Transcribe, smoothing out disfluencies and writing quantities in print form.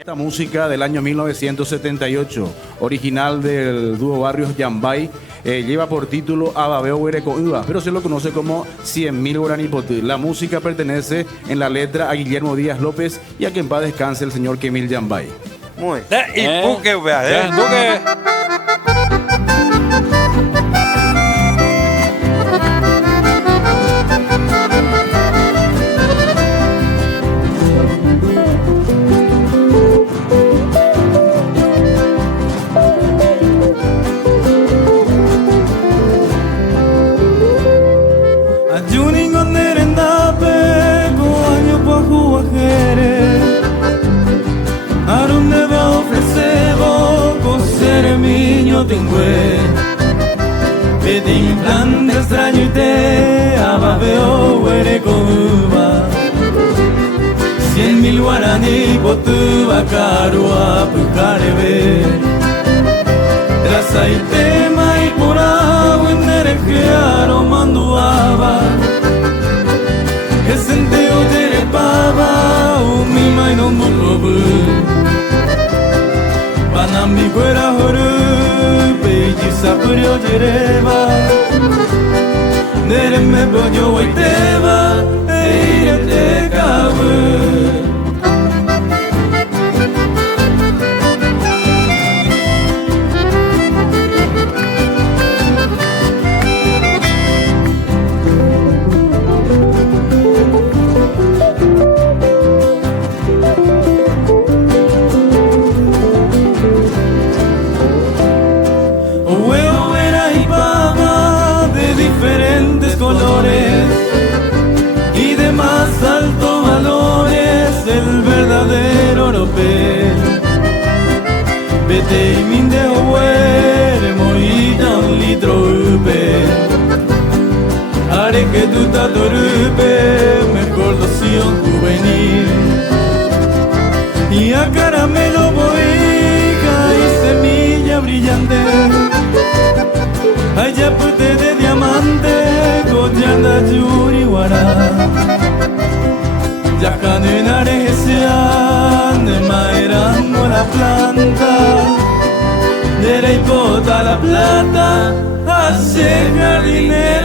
Esta música del año 1978, original del dúo Barrios Yambay, lleva por título Ababeo Huereco Uva, pero se lo conoce como 100.000 guaraní potí. La música pertenece en la letra a Guillermo Díaz López y a que en paz descanse el señor Kemil Yambay. Muy. Y Puque, vea, Pedí plan de extraño y te ababeo huereco uva 100.000 guaraní potuba carua pucarebe tras ahí tema y por agua en erejearo manduaba que senteo terepaba umima y no mulobu banambi cuera joru Sapuryo jereba Nereme boyo waiteba Eire te kawu y de más altos valores el verdadero oropel vete y mindeo huere moita un litro upe haré que tu tatorupe mejor loción juvenil y a caramelo boica y semilla brillante ay ya pute de diamante Yanda yuri wara Yakane narejesean de maerango la planta De la hipota la plata hace jardinero